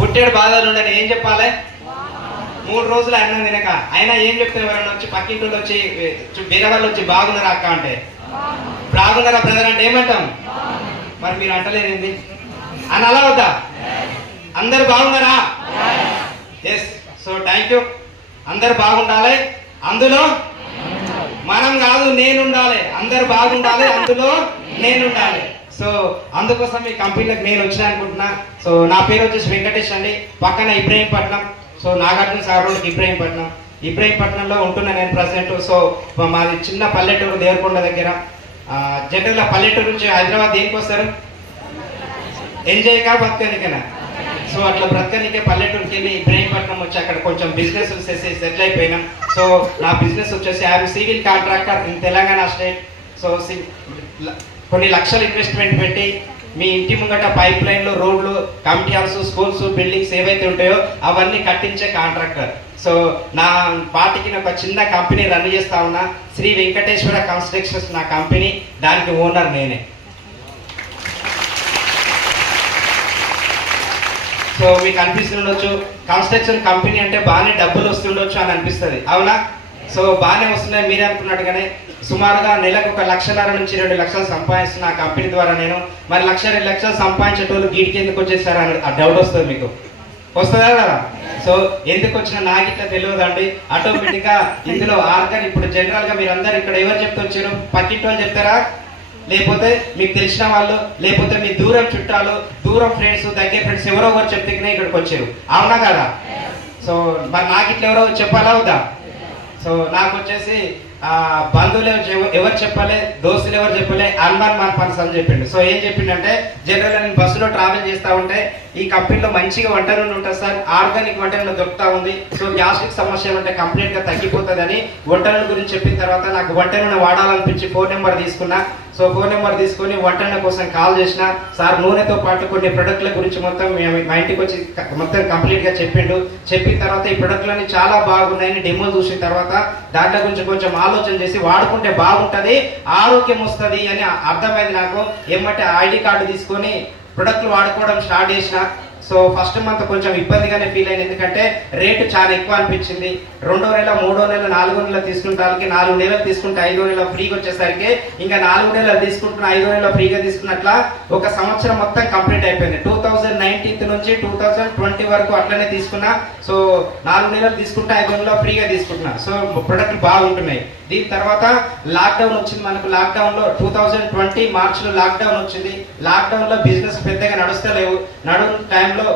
పుట్టేడు బాధలు ఉండని ఏం చెప్పాలి? 3 రోజులు అన్నం తినక అయినా ఏం చెప్తారు? ఎవరన్నా వచ్చి పక్కింటి వచ్చి వేరే వాళ్ళు వచ్చి బాగున్నారా అక్క అంటే బాగున్నారా బ్రదర్ అంటే ఏమంటాం? మరి మీరు అంటలేరేంది అని అలా వద్దా? అందరు బాగున్నారా? ఎస్. So thank you. అందరు బాగుండాలి, అందులో మనం కాదు నేను ఉండాలి. అందరు బాగుండాలి, అందులో నేను ఉండాలి. సో అందుకోసం ఈ కంపెనీలకు నేను వచ్చిన అనుకుంటున్నా. సో నా పేరు వచ్చేసి వెంకటేష్ అండి. పక్కన ఇబ్రహీంపట్నం. సో నాగార్జున సార్ రోడ్కి ఇబ్రహీంపట్నంలో ఉంటున్నా నేను ప్రజెంట్. సో మాది చిన్న పల్లెటూరు దేవరకొండ దగ్గర. జనరల్గా పల్లెటూరు నుంచి హైదరాబాద్ దేనికి వస్తారు? ఎంజాయ్గా బతకనికనా? సో అట్లా బ్రతకనికే పల్లెటూరుకి వెళ్ళి ఇబ్రహీంపట్నం వచ్చి అక్కడ కొంచెం బిజినెస్ సెటిల్ అయిపోయినాం. సో నా బిజినెస్ వచ్చేసి I'm civil contractor in Telangana state. So కొన్ని లక్షలు ఇన్వెస్ట్మెంట్ పెట్టి మీ ఇంటి ముంగట పైప్ లైన్లు, రోడ్లు, కమిటీ హౌస్, స్కూల్స్, బిల్డింగ్స్ ఏవైతే ఉంటాయో అవన్నీ కట్టించే కాంట్రాక్టర్. సో నా పార్టీకి ఒక చిన్న కంపెనీ రన్ చేస్తా ఉన్నా. శ్రీ వెంకటేశ్వర కన్స్ట్రక్షన్స్ నా కంపెనీ, దానికి ఓనర్ నేనే. సో మీకు అనిపిస్తుండొచ్చు కన్స్ట్రక్షన్ కంపెనీ అంటే బాగానే డబ్బులు వస్తుండొచ్చు అని అనిపిస్తుంది, అవునా? సో బాగానే వస్తున్నాయి మీరే అనుకున్నట్టుగానే. సుమారుగా నెలకు 1,50,000 నుంచి 2 లక్షలు సంపాదిస్తున్న ఆ కంపెనీ ద్వారా నేను. మరి 1,00,000, 2 లక్షలు సంపాదించేటోళ్ళు గీడికి ఎందుకు వచ్చేసారు అని ఆ డౌట్ వస్తుంది మీకు, వస్తుందా కదా? సో ఎందుకు వచ్చిన నాకు ఇట్లా తెలియదండి. ఆటోమేటిక్గా ఇందులో ఆర్గన్ ఇప్పుడు జనరల్గా మీరు అందరు ఇక్కడ ఎవరు చెప్తూ వచ్చారు? పక్కింటి వాళ్ళు చెప్తారా? లేకపోతే మీకు తెలిసిన వాళ్ళు, లేకపోతే మీ దూరం చుట్టాలు, దూరం ఫ్రెండ్స్, దగ్గర ఫ్రెండ్స్ ఎవరో ఒకరు చెప్తే ఇక్కడికి వచ్చారు, అవునా కదా? సో మరి నాకు ఇట్లా ఎవరో చెప్పాలా వద్దా? సో నాకు వచ్చేసి బంధువులు ఎవరు చెప్పలే, దోస్తులు ఎవరు చెప్పలే, అన్మాన్ పర్సన్ అని చెప్పిండు. సో ఏం చెప్పిండంటే, జనరల్గా నేను బస్సులో ట్రావెల్ చేస్తూ ఉంటే ఈ కంపెనీలో మంచిగా వంట నూనె ఉంటుంది సార్, ఆర్గానిక్ వంట నూనె దొరుకుతూ ఉంది. సో గ్యాస్ట్రిక్ సమస్య ఉంటే కంప్లీట్గా తగ్గిపోతుందని వంట నూనె గురించి చెప్పిన తర్వాత నాకు వంట నూనె వాడాలనిపించి ఫోన్ నెంబర్ తీసుకున్నా. సో ఫోన్ నెంబర్ తీసుకొని వంట నూనె కోసం కాల్ చేసిన. సార్ నూనెతో పాటు కొన్ని ప్రొడక్ట్ల గురించి మొత్తం మా ఇంటికి వచ్చి మొత్తం కంప్లీట్గా చెప్పిండు. చెప్పిన తర్వాత ఈ ప్రొడక్ట్లన్నీ చాలా బాగున్నాయని డెమో చూసిన తర్వాత దాంట్లో గురించి కొంచెం ఆలోచన చేసి వాడుకుంటే బాగుంటుంది, ఆరోగ్యం వస్తుంది అని అర్థమైంది నాకు. ఏమంటే ఐడి కార్డు తీసుకొని ప్రొడక్ట్లు వాడుకోవడం స్టార్ట్ చేసిన. సో ఫస్ట్ మంత్ కొంచెం ఇబ్బందిగానే ఫీల్ అయింది, ఎందుకంటే రేటు చాలా ఎక్కువ అనిపించింది. 2వ నెల, 3వ నెల, 4వ నెల తీసుకుంటానికి 4 నెలలు తీసుకుంటే 5వ నెల ఫ్రీగా వచ్చేసరికి ఇంకా 4 నెలలు తీసుకుంటున్న 5వ నెల ఫ్రీగా తీసుకున్నట్లా ఒక సంవత్సరం మొత్తం కంప్లీట్ అయిపోయింది. 2019 నుంచి 2020 వరకు అట్లనే తీసుకున్నా. సో 4 నెలలు తీసుకుంటే 5వ నెల ఫ్రీగా తీసుకుంటున్నా. సో ప్రొడక్ట్లు బాగుంటున్నాయి. దీని తర్వాత లాక్డౌన్ వచ్చింది మనకు. లాక్డౌన్లో 2020 మార్చిలో లాక్డౌన్ వచ్చింది. లాక్డౌన్లో బిజినెస్ పెద్దగా నడుస్తలేవు. నడు టైంలో